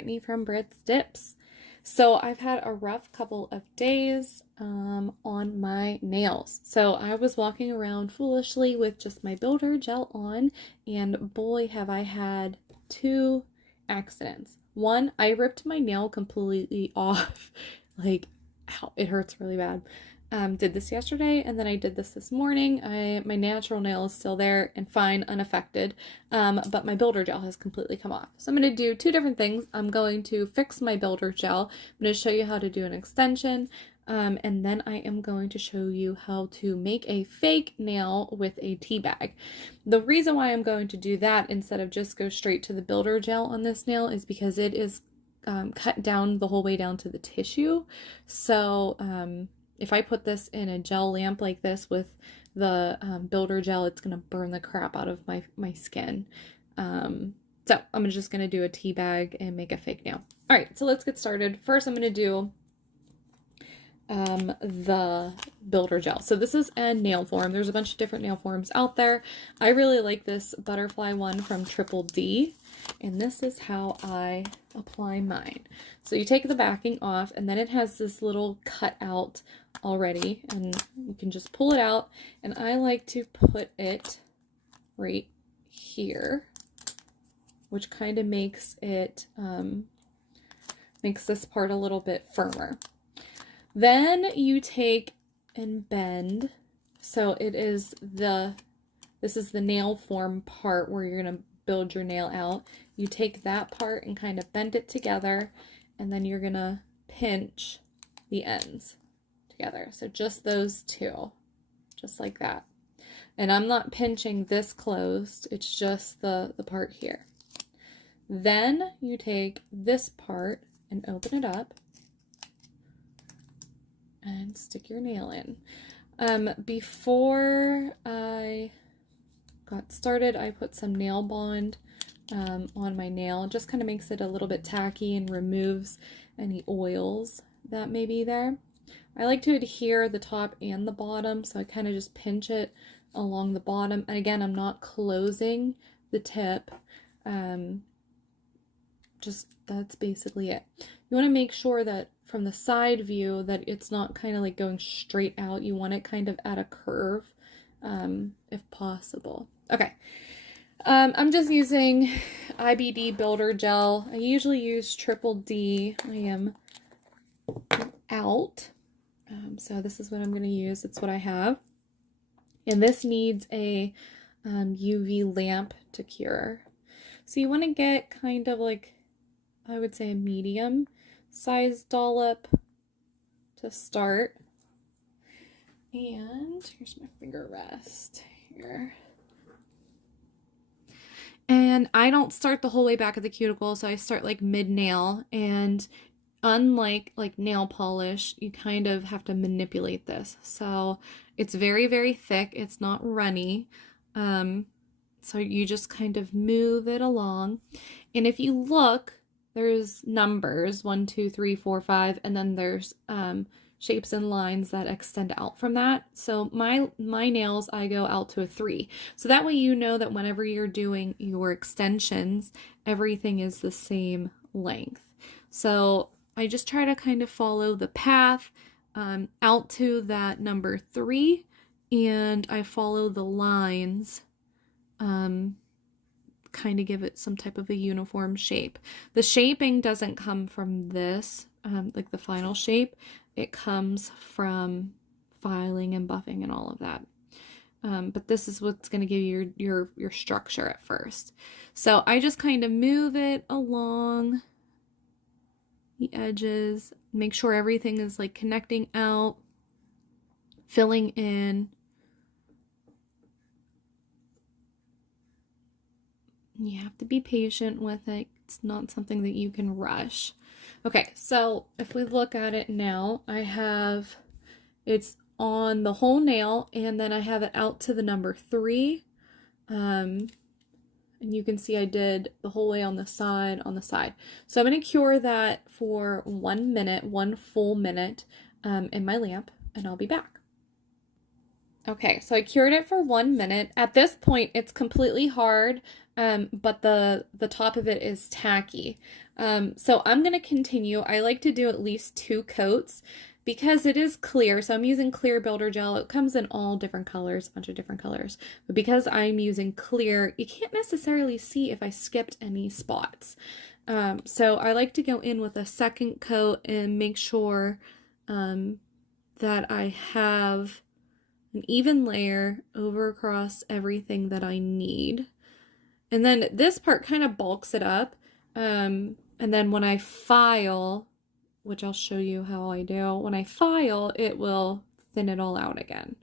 Brittany from Britts Dips. So I've had a rough couple of days on my nails. So I was walking around foolishly with just my builder gel on, and boy have I had two accidents. One, I ripped my nail completely off. Like, ow, it hurts really bad. Did this yesterday, and then I did this morning. My natural nail is still there and fine, unaffected, but my builder gel has completely come off. So I'm going to do two different things. I'm going to fix my builder gel. I'm going to show you how to do an extension, and then I am going to show you how to make a fake nail with a tea bag. The reason why I'm going to do that instead of just go straight to the builder gel on this nail is because it is cut down the whole way down to the tissue. So if I put this in a gel lamp like this with the builder gel, it's going to burn the crap out of my skin. So I'm just going to do a tea bag and make a fake nail. All right, so let's get started. First, I'm going to do the builder gel. So this is a nail form. There's a bunch of different nail forms out there. I really like this butterfly one from Triple D, and this is how I apply mine. So you take the backing off, and then it has this little cut out already, and you can just pull it out, and I like to put it right here, which kind of makes it makes this part a little bit firmer. Then you take and bend, so it is this is the nail form part where you're going to build your nail out. You take that part and kind of bend it together, and then you're going to pinch the ends together. So just those two, just like that. And I'm not pinching this closed, it's just the part here. Then you take this part and open it up and stick your nail in. Before I got started, I put some nail bond on my nail. It just kind of makes it a little bit tacky and removes any oils that may be there. I like to adhere the top and the bottom, so I kind of just pinch it along the bottom. And again, I'm not closing the tip. Just that's basically it. You want to make sure that from the side view that it's not kind of like going straight out. You want it kind of at a curve, if possible. Okay. I'm just using IBD Builder Gel. I usually use Triple D. I am out. So this is what I'm going to use. It's what I have. And this needs a UV lamp to cure. So you want to get kind of like, I would say, a medium size dollop to start. And here's my finger rest here. And I don't start the whole way back at the cuticle, so I start like mid-nail, and unlike like nail polish, you kind of have to manipulate this. So it's very, very thick. It's not runny. So you just kind of move it along. And if you look, there's numbers 1, 2, 3, 4, 5, and then there's shapes and lines that extend out from that. So my nails, I go out to a 3. So that way you know that whenever you're doing your extensions, everything is the same length. So I just try to kind of follow the path out to that number 3, and I follow the lines, kind of give it some type of a uniform shape. The shaping doesn't come from this, like the final shape. It comes from filing and buffing and all of that. But this is what's going to give you your structure at first. So I just kind of move it along the edges, make sure everything is like connecting out, filling in. You have to be patient with it. It's not something that you can rush. Okay, so if we look at it now, it's on the whole nail, and then I have it out to the number 3. And you can see I did the whole way on the side, So I'm going to cure that for 1 minute, 1 full minute, in my lamp, and I'll be back. Okay, so I cured it for 1 minute. At this point, it's completely hard, but the top of it is tacky. So I'm going to continue. I like to do at least 2 coats because it is clear. So I'm using clear builder gel. It comes in all different colors, a bunch of different colors. But because I'm using clear, you can't necessarily see if I skipped any spots. So I like to go in with a second coat and make sure that I have an even layer over across everything that I need. And then this part kind of bulks it up. And then when I file, which I'll show you how I do, when I file, it will thin it all out again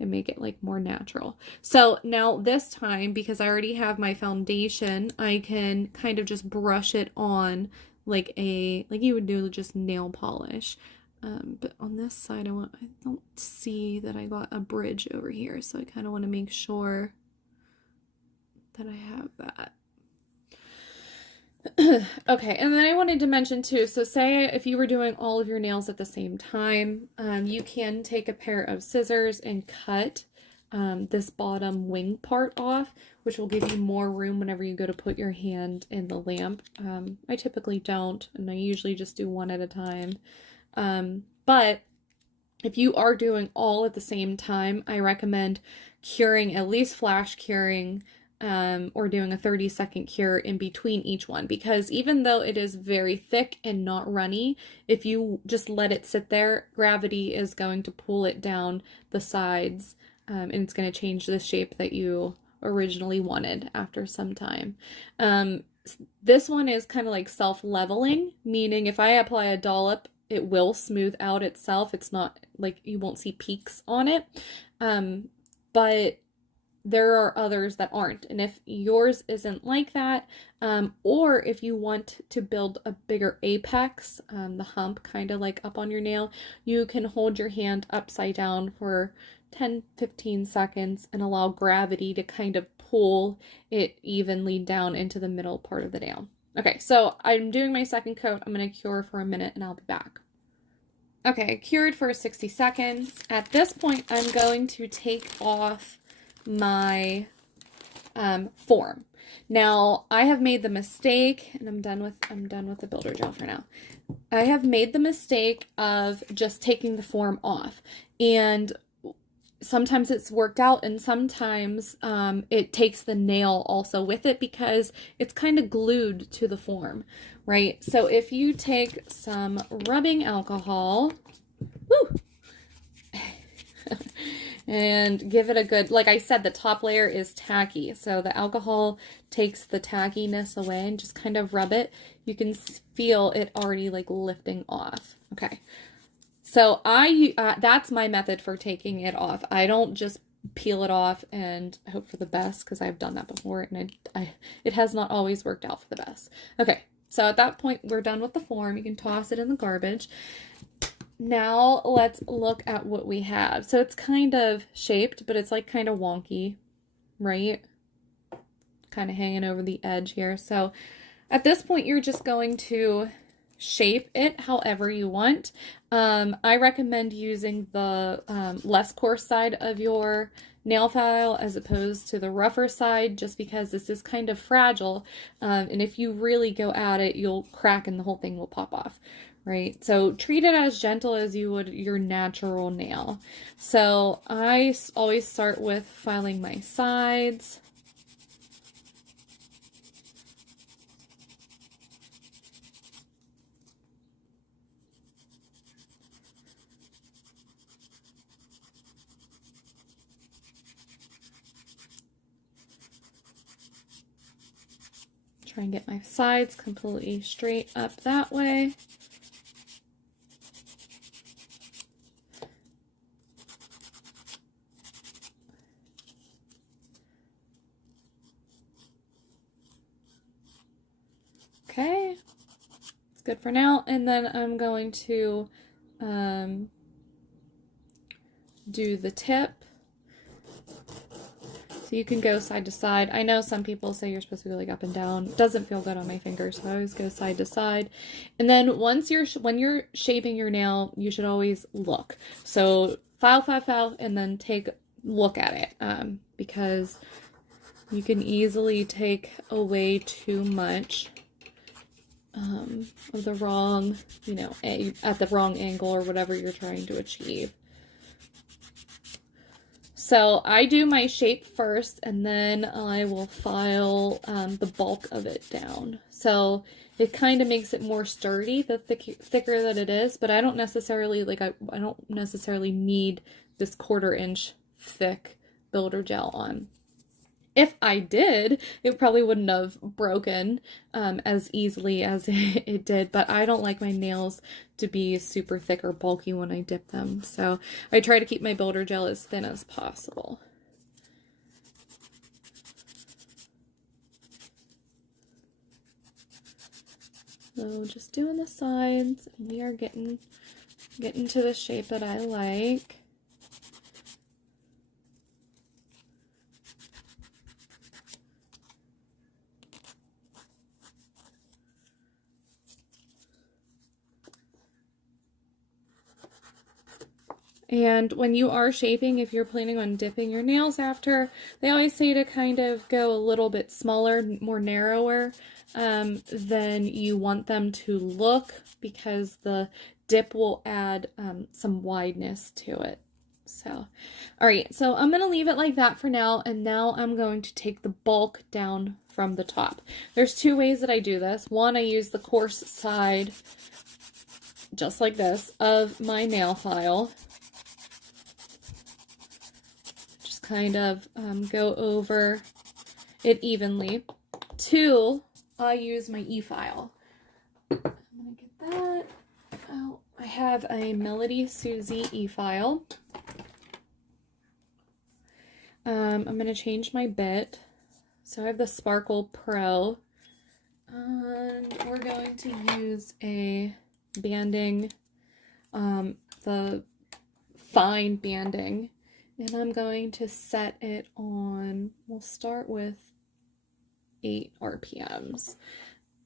and make it like more natural. So now this time, because I already have my foundation, I can kind of just brush it on like you would do just nail polish. But on this side, I don't see that I got a bridge over here, so I kind of want to make sure that I have that. Okay, and then I wanted to mention too, so say if you were doing all of your nails at the same time, you can take a pair of scissors and cut this bottom wing part off, which will give you more room whenever you go to put your hand in the lamp. I typically don't, and I usually just do one at a time. But if you are doing all at the same time, I recommend curing, at least flash curing, or doing a 30-second cure in between each one, because even though it is very thick and not runny, if you just let it sit there, gravity is going to pull it down the sides, and it's going to change the shape that you originally wanted after some time. This one is kind of like self-leveling, meaning if I apply a dollop, it will smooth out itself. It's not like you won't see peaks on it. But there are others that aren't. And if yours isn't like that, or if you want to build a bigger apex, the hump kind of like up on your nail, you can hold your hand upside down for 10-15 seconds and allow gravity to kind of pull it evenly down into the middle part of the nail. Okay, so I'm doing my second coat. I'm going to cure for a minute and I'll be back. Okay, I cured for 60 seconds. At this point, I'm going to take off my form. Now, I have made the mistake, and I'm done with the builder gel for now. I have made the mistake of just taking the form off, and sometimes it's worked out, and sometimes it takes the nail also with it because it's kind of glued to the form, right? So if you take some rubbing alcohol, woo, and give it a good, like I said, the top layer is tacky, so the alcohol takes the tackiness away, and just kind of rub it. You can feel it already like lifting off. Okay. So that's my method for taking it off. I don't just peel it off and hope for the best, because I've done that before and it has not always worked out for the best. Okay, so at that point, we're done with the form. You can toss it in the garbage. Now let's look at what we have. So it's kind of shaped, but it's like kind of wonky, right? Kind of hanging over the edge here. So at this point, you're just going to shape it however you want. I recommend using the less coarse side of your nail file as opposed to the rougher side, just because this is kind of fragile, and if you really go at it, you'll crack and the whole thing will pop off, right? So treat it as gentle as you would your natural nail. So I always start with filing my sides. Try and get my sides completely straight up that way. Okay, it's good for now. And then I'm going to do the tip. So you can go side to side. I know some people say you're supposed to go like up and down. It doesn't feel good on my fingers, so I always go side to side. And then when you're shaping your nail, you should always look. So file, and then take a look at it, because you can easily take away too much of the wrong, you know, at the wrong angle or whatever you're trying to achieve. So I do my shape first, and then I will file the bulk of it down. So it kind of makes it more sturdy the thicker that it is, but I don't necessarily, like, I don't necessarily need this 1/4 inch thick builder gel on. If I did, it probably wouldn't have broken as easily as it did, but I don't like my nails to be super thick or bulky when I dip them, so I try to keep my builder gel as thin as possible. So just doing the sides, and we are getting to the shape that I like. And when you are shaping, if you're planning on dipping your nails after, they always say to kind of go a little bit smaller, more narrower than you want them to look, because the dip will add some wideness to it. So, all right, so I'm going to leave it like that for now, and now I'm going to take the bulk down from the top. There's 2 ways that I do this. One, I use the coarse side, just like this, of my nail file. Kind of go over it evenly. 2, I use my e-file. I'm gonna get that out. I have a Melody Susie e-file. I'm gonna change my bit. So I have the Sparkle Pro, and we're going to use a banding, the fine banding. And I'm going to set it on, we'll start with 8 RPMs.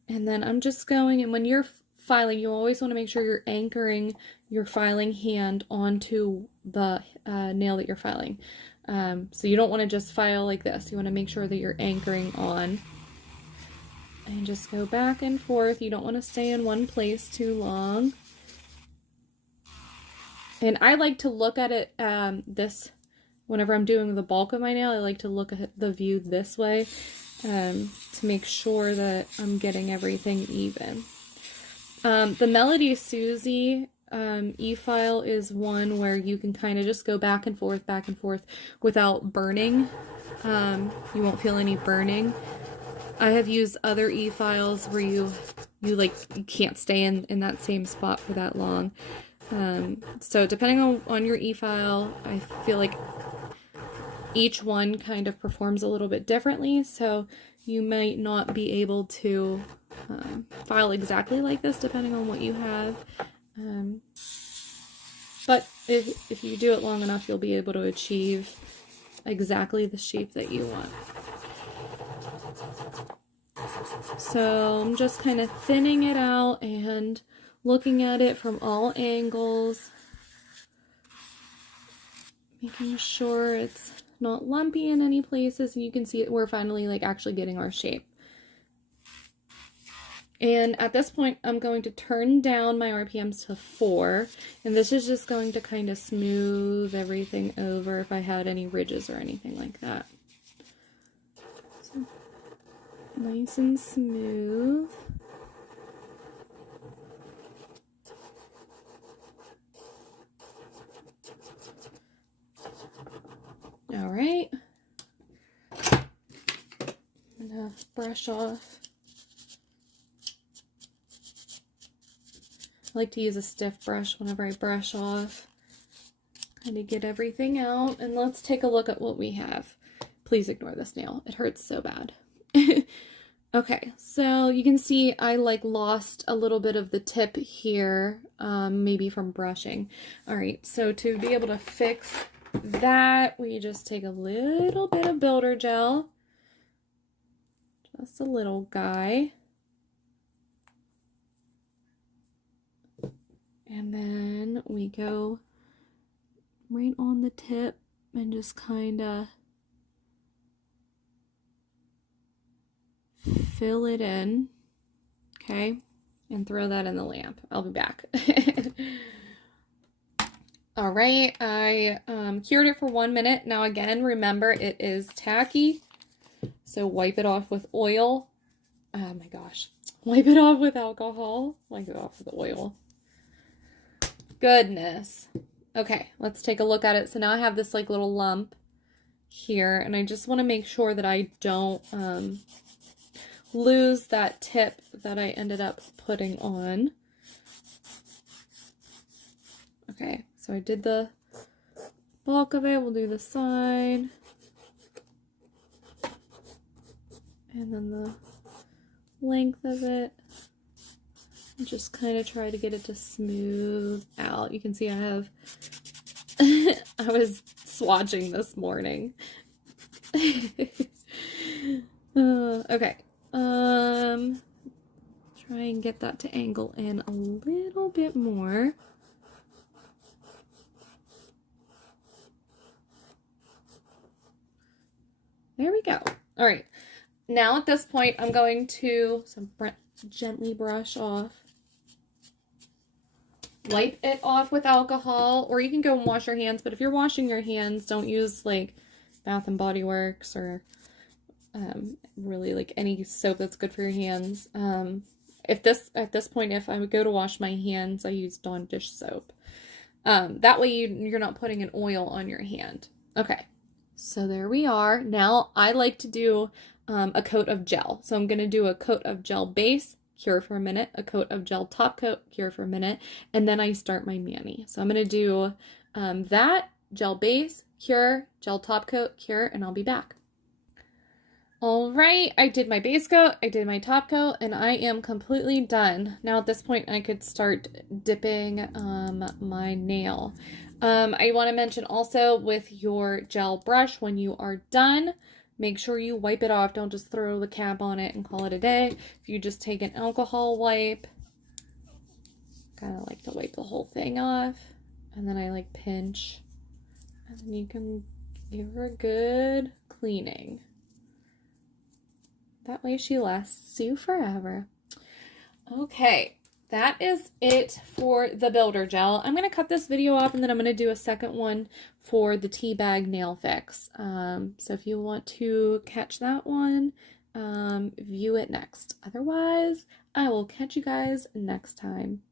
And then I'm just going, and when you're filing, you always want to make sure you're anchoring your filing hand onto the nail that you're filing. So you don't want to just file like this. You want to make sure that you're anchoring on. And just go back and forth. You don't want to stay in one place too long. And I like to look at it whenever I'm doing the bulk of my nail, I like to look at the view this way to make sure that I'm getting everything even. The Melody Susie e-file is one where you can kind of just go back and forth without burning. You won't feel any burning. I have used other e-files where you can't stay in that same spot for that long. So depending on your e-file, I feel like each one kind of performs a little bit differently, so you might not be able to file exactly like this depending on what you have. But if you do it long enough, you'll be able to achieve exactly the shape that you want. So I'm just kind of thinning it out and looking at it from all angles, making sure it's not lumpy in any places, and you can see it, we're finally like actually getting our shape. And at this point, I'm going to turn down my RPMs to 4, and this is just going to kind of smooth everything over if I had any ridges or anything like that. So, nice and smooth. All right, I'm gonna brush off. I like to use a stiff brush whenever I brush off, kind of get everything out. And let's take a look at what we have. Please ignore this nail, it hurts so bad. Okay, so you can see I lost a little bit of the tip here, maybe from brushing. All right, so to be able to fix that, we just take a little bit of builder gel, just a little guy, and then we go right on the tip and just kind of fill it in. Okay, and throw that in the lamp. I'll be back. All right, I cured it for 1 minute. Now again, remember it is tacky, so wipe it off with oil. Oh my gosh. Wipe it off with alcohol. Wipe it off with oil. Goodness. Okay, let's take a look at it. So now I have this like little lump here, and I just want to make sure that I don't lose that tip that I ended up putting on. Okay, so I did the bulk of it. We'll do the side. And then the length of it. Just kind of try to get it to smooth out. You can see I have, I was swatching this morning. Okay. Try and get that to angle in a little bit more. There we go. All right. Now at this point, I'm going to gently brush off. Wipe it off with alcohol, or you can go and wash your hands, but if you're washing your hands, don't use like Bath and Body Works or really like any soap that's good for your hands. At this point, if I would go to wash my hands, I use Dawn dish soap. That way you're not putting an oil on your hand. Okay, so there we are. Now I like to do a coat of gel. So I'm going to do a coat of gel base, cure for a minute, a coat of gel top coat, cure for a minute, and then I start my mani. So I'm going to do that, gel base, cure, gel top coat, cure, and I'll be back. All right, I did my base coat, I did my top coat, and I am completely done. Now at this point, I could start dipping my nail. I want to mention also with your gel brush, when you are done, make sure you wipe it off. Don't just throw the cap on it and call it a day. If you just take an alcohol wipe, kind of like to wipe the whole thing off, and then I like pinch, and then you can give her a good cleaning. That way she lasts you forever. Okay, that is it for the builder gel. I'm going to cut this video up, and then I'm going to do a second one for the tea bag nail fix. So if you want to catch that one, view it next. Otherwise, I will catch you guys next time.